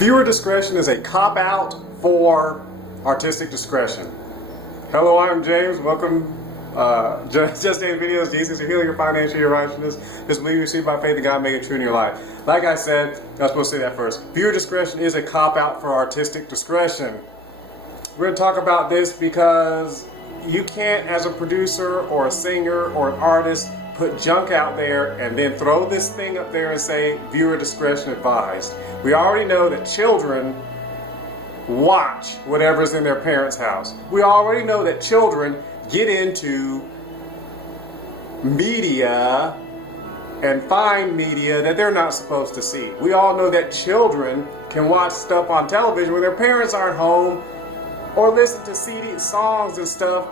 Viewer discretion is a cop-out for artistic discretion. Hello, I'm James. Welcome. Just Daily Videos. Jesus, your healing, your financial, your righteousness. Just believe you receive by faith in God, make it true in your life. Like I said, I was supposed to say that first. Viewer discretion is a cop-out for artistic discretion. We're going to talk about this because you can't, as a producer or a singer or an artist, put junk out there and then throw this thing up there and say viewer discretion advised. We already know that children watch whatever's in their parents' house. We already know that children get into media and find media that they're not supposed to see. We all know that children can watch stuff on television when their parents aren't home, or listen to CD songs and stuff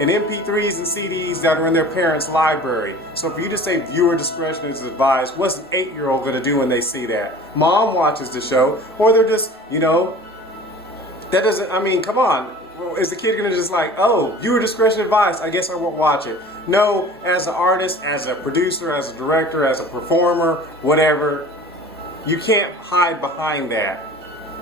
and MP3s and CDs that are in their parents' library. So for you to say viewer discretion is advised, what's an 8-year-old going to do when they see that? Mom watches the show, or they're just, that doesn't, I mean, come on. Is the kid going to just like, oh, viewer discretion advised, I guess I won't watch it? No, as an artist, as a producer, as a director, as a performer, whatever, you can't hide behind that.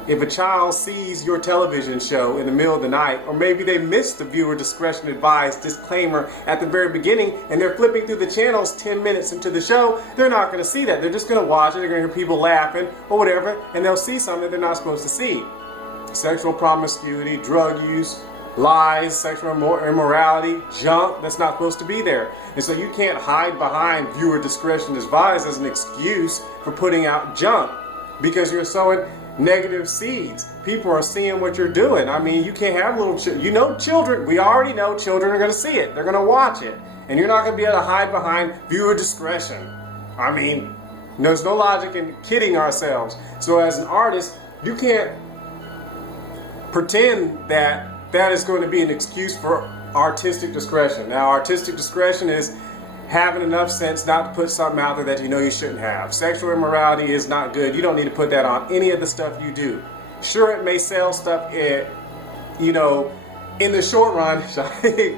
If a child sees your television show in the middle of the night, or maybe they missed the viewer discretion advised disclaimer at the very beginning and they're flipping through the channels 10 minutes into the show, they're not going to see that. They're just going to watch it, they're going to hear people laughing or whatever, and they'll see something they're not supposed to see. Sexual promiscuity, drug use, lies, sexual immorality, junk that's not supposed to be there. And so you can't hide behind viewer discretion advised as an excuse for putting out junk, because you're sowing negative seeds. People are seeing what you're doing. I mean, you can't have little children. We already know children are going to see it. They're going to watch it. And you're not going to be able to hide behind viewer discretion. I mean, there's no logic in kidding ourselves. So as an artist, you can't pretend that that is going to be an excuse for artistic discretion. Now, artistic discretion is having enough sense not to put something out there that you know you shouldn't have. Sexual immorality is not good. You don't need to put that on any of the stuff you do. Sure, it may sell stuff in the short run,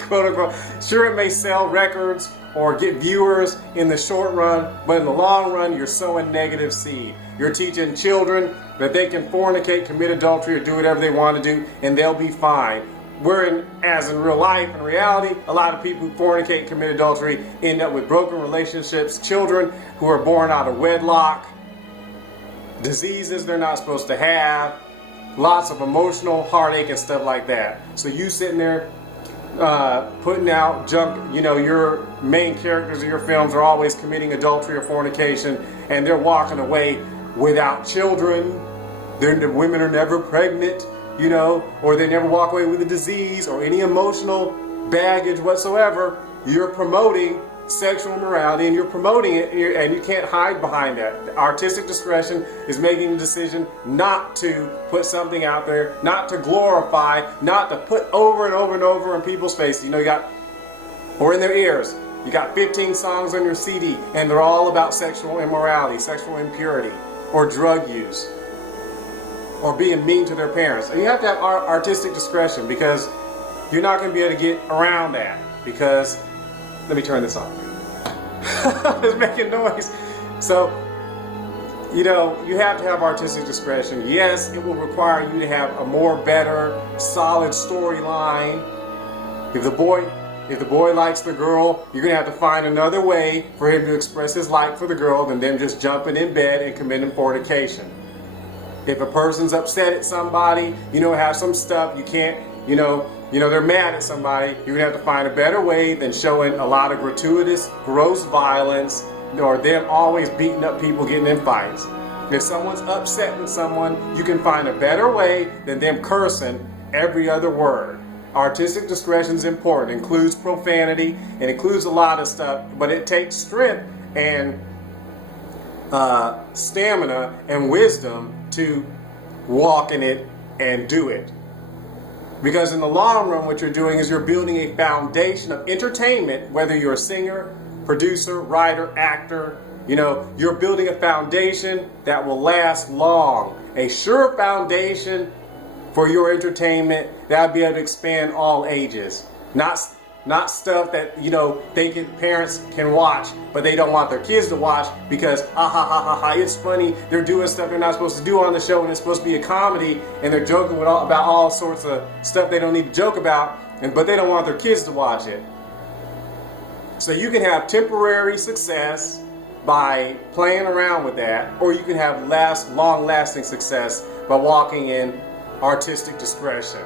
quote unquote. Sure, it may sell records or get viewers in the short run, but in the long run, you're sowing negative seed. You're teaching children that they can fornicate, commit adultery, or do whatever they want to do, and they'll be fine. As in real life, in reality, a lot of people who fornicate, commit adultery, end up with broken relationships, children who are born out of wedlock, diseases they're not supposed to have, lots of emotional heartache and stuff like that. So you sitting there putting out junk, your main characters of your films are always committing adultery or fornication, and they're walking away without children. The women are never pregnant. Or they never walk away with a disease or any emotional baggage whatsoever. You're promoting sexual immorality, and you're promoting it, and you can't hide behind that. Artistic discretion is making a decision not to put something out there, not to glorify, not to put over and over and over in people's faces. Or in their ears. You got 15 songs on your CD, and they're all about sexual immorality, sexual impurity, or drug use, or being mean to their parents. And you have to have artistic discretion, because you're not going to be able to get around that. Because, let me turn this off. It's making noise. So, you have to have artistic discretion. Yes, it will require you to have a more better, solid storyline. If the boy likes the girl, you're going to have to find another way for him to express his like for the girl than them just jumping in bed and committing fornication. If a person's upset at somebody, have some stuff you can't, they're mad at somebody, you're going to have to find a better way than showing a lot of gratuitous, gross violence, or them always beating up people, getting in fights. If someone's upset with someone, you can find a better way than them cursing every other word. Artistic discretion is important. It includes profanity, it includes a lot of stuff, but it takes strength and stamina and wisdom to walk in it and do it. Because in the long run, what you're doing is you're building a foundation of entertainment, whether you're a singer, producer, writer, actor, you're building a foundation that will last long. A sure foundation for your entertainment that will be able to expand all ages. Not not stuff that, you know, parents can watch, but they don't want their kids to watch because, ha ha ha ha ha, it's funny, they're doing stuff they're not supposed to do on the show, and it's supposed to be a comedy, and they're joking about all sorts of stuff they don't need to joke about, but they don't want their kids to watch it. So you can have temporary success by playing around with that, or you can have long-lasting success by walking in artistic discretion.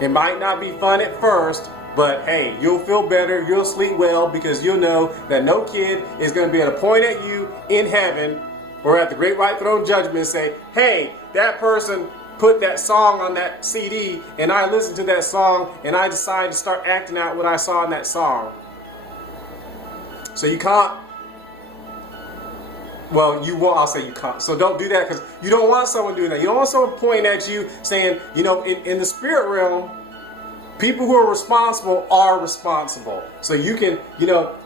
It might not be fun at first, but hey, you'll feel better, you'll sleep well, because you'll know that no kid is going to be able to point at you in heaven or at the great white throne judgment and say, hey, that person put that song on that CD and I listened to that song and I decided to start acting out what I saw in that song. So you can't, well, you won't, I'll say you can't. So don't do that, because you don't want someone doing that. You don't want someone pointing at you saying, you know, in the spirit realm, people who are responsible are responsible. So you can, you know,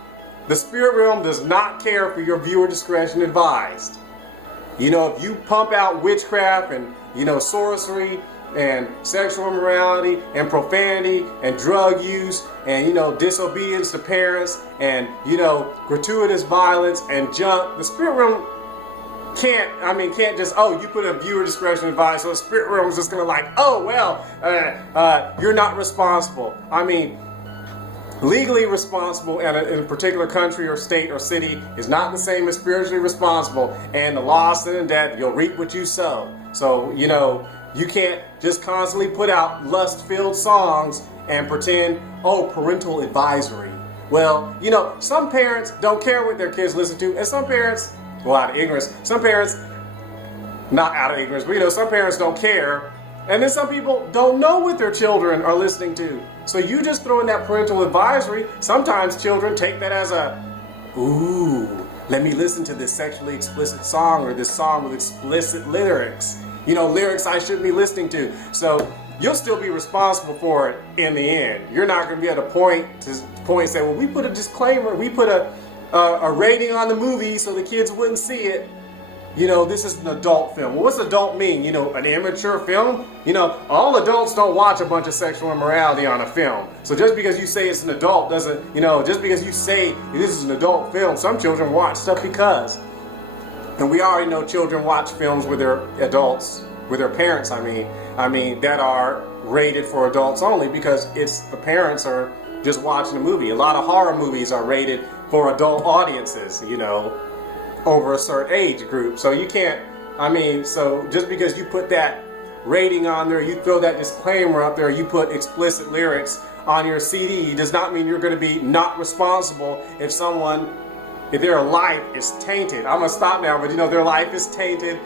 the spirit realm does not care for your viewer discretion advised. You know, if you pump out witchcraft and, you know, sorcery and sexual immorality and profanity and drug use and, you know, disobedience to parents and, you know, gratuitous violence and junk, the spirit realm can't just, oh, you put a viewer discretion advice, so the spirit realm is just gonna like, oh, well, you're not responsible. I mean, legally responsible in a particular country or state or city is not the same as spiritually responsible, and the law of sin and death, you'll reap what you sow. So, you know, you can't just constantly put out lust-filled songs and pretend, oh, parental advisory. Well, you know, some parents don't care what their kids listen to, and some parents, well, out of ignorance, some parents, not out of ignorance, but you know, some parents don't care, and then some people don't know what their children are listening to. So you just throw in that parental advisory. Sometimes children take that as a, ooh, let me listen to this sexually explicit song or this song with explicit lyrics. You know, lyrics I shouldn't be listening to. So you'll still be responsible for it in the end. You're not going to be at a point and say, well, we put a disclaimer, we put a rating on the movie so the kids wouldn't see it. You know, this is an adult film. Well, what's adult mean? You know, an immature film? You know, all adults don't watch a bunch of sexual immorality on a film. So just because you say it's an adult doesn't, you know, just because you say this is an adult film, some children watch stuff because. And we already know children watch films with their adults, with their parents, I mean, that are rated for adults only because it's the parents are just watching a movie. A lot of horror movies are rated for adult audiences, you know, over a certain age group. So you can't, I mean, so just because you put that rating on there, you throw that disclaimer up there, you put explicit lyrics on your CD, does not mean you're going to be not responsible if their life is tainted. I'm going to stop now, but you know, their life is tainted.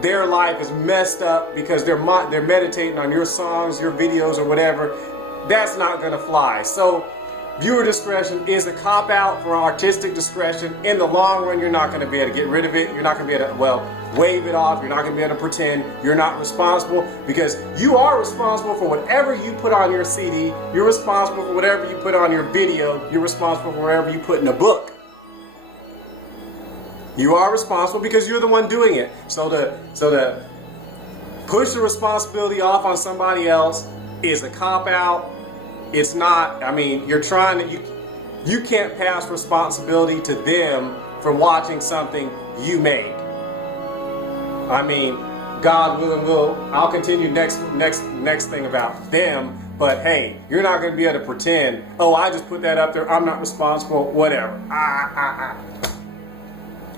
Their life is messed up because they're meditating on your songs, your videos, or whatever. That's not going to fly. So viewer discretion is a cop-out for artistic discretion. In the long run, you're not going to be able to get rid of it. You're not going to be able to, well, wave it off. You're not going to be able to pretend you're not responsible, because you are responsible for whatever you put on your CD. You're responsible for whatever you put on your video. You're responsible for whatever you put in a book. You are responsible because you're the one doing it. So to push the responsibility off on somebody else is a cop-out. It's not, I mean, you're trying to, you can't pass responsibility to them for watching something you made. I mean, God willing, I'll continue next thing about them, but hey, you're not going to be able to pretend, oh, I just put that up there, I'm not responsible, whatever.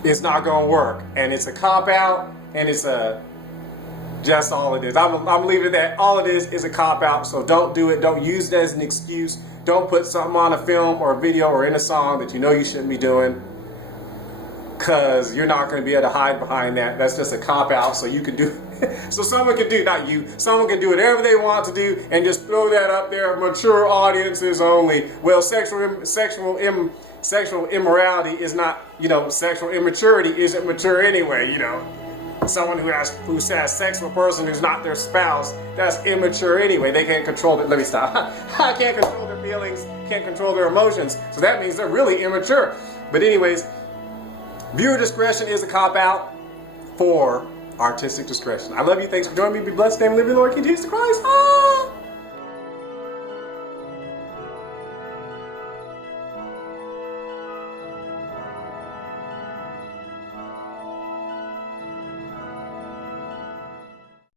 It's not going to work, and it's a cop-out, and it's just all it is. I'm leaving it at that. All it is a cop-out, so don't do it. Don't use it as an excuse. Don't put something on a film or a video or in a song that you know you shouldn't be doing, because you're not going to be able to hide behind that. That's just a cop-out, so you can do so someone can do, not you, someone can do whatever they want to do and just throw that up there, mature audiences only. Well, sexual immorality is not, you know, sexual immaturity isn't mature anyway, you know. Someone who has sex with a person who's not their spouse, that's immature anyway. They can't control it. Let me stop. I can't control their feelings, can't control their emotions. So that means they're really immature. But anyways, viewer discretion is a cop-out for artistic discretion. I love you. Thanks for joining me. Be blessed. Name, live, Lord, King Jesus Christ.